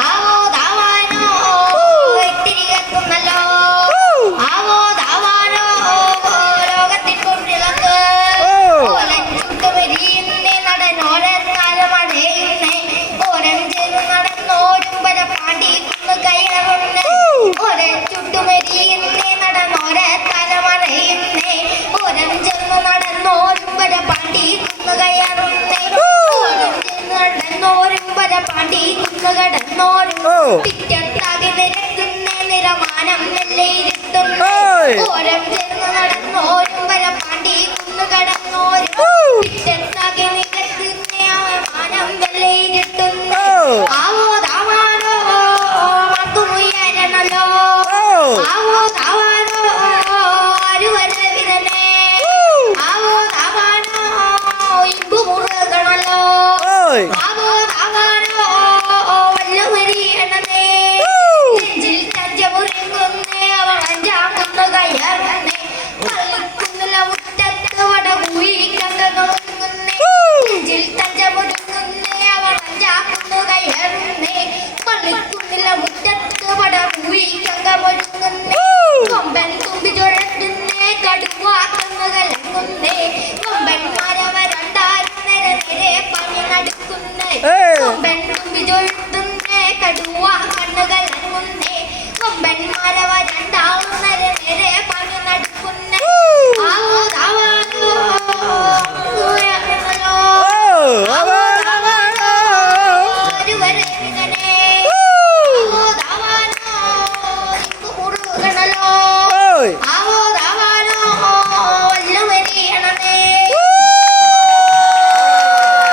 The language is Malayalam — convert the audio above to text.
ആവോ ദാവാനോ എത്തിരിക്കുന്നല്ലോ ആവോ ദാവാനോ ലോകത്തിൽ കൊണ്ടിളക്ക് ഓലഞ്ചുട്ടുമരിയുന്നേ നടനോരത്താലമടയുന്നേ ഓരം ചെറു നടന്നോരും വര പാണ്ടി കുന്നു കയറുന്നേ ഓരം ചുട്ടുമരിയുന്നേ നടനോരത്താലമടയുന്നേ ഓരം ചെന്നു നടന്നോരും വര പാണ്ടി കുന്നു കയറുന്നേ ഓരം ചെന്നു നടന്നോരും വര പാണ്ടി കുന്നു കടന്നോരും പിറ്റത്താകെ നിരക്കുന്നേ നിറമാനം നെല്ലയിരുത്തുന്നേ ഓരം ചെന്നു നടന്നോരും വര പാണ്ടി കുന്നു കടന്നോരും പിറ്റത്താകെ നിരക്കുന്നേ മാനം വെള്ളയിരുത്തുന്നേ ആവോ ദാവാനോ മാത്തുമുയ്യാനല്ലോ ആവോ ദാവാനോ അരുവരവിരനെ ആവോ ദാവാനോ ഇമ്പു മുറുകണല്ലോ ആവോ ദാവാനോ വല്ലുമരിയണമേ നെഞ്ചിൽ തഞ്ചമുറിങ്ങുന്നേ അവൾ അഞ്ചാം കുന്നു കയറുന്നേ പള്ളിക്കുന്നില മുറ്റത്ത് വട കുഴിക്കങ്ങുന്നേ നെഞ്ചിൽ തഞ്ചമുറിങ്ങുന്നേ അവൾ അഞ്ചാം കുന്നു കയറുന്നേ പള്ളിക്കുന്നില മുറ്റത്ത് വട കുഴിക്കങ്ങുന്നേ കൊമ്പൻ തുമ്പി ചുഴറ്റുന്നേ കടുവാക്കന്ന് കലങ്ങുന്നേ കൊമ്പന്മാരവ രണ്ടാലും നേരെ നേരെ പണി നടക്കുന്നേ കൊമ്പൻ തുമ്പി ചുഴറ്റുന്നേ കടുവാ കണ്ണു കലങ്ങുന്നേ കൊമ്പന്മാരവ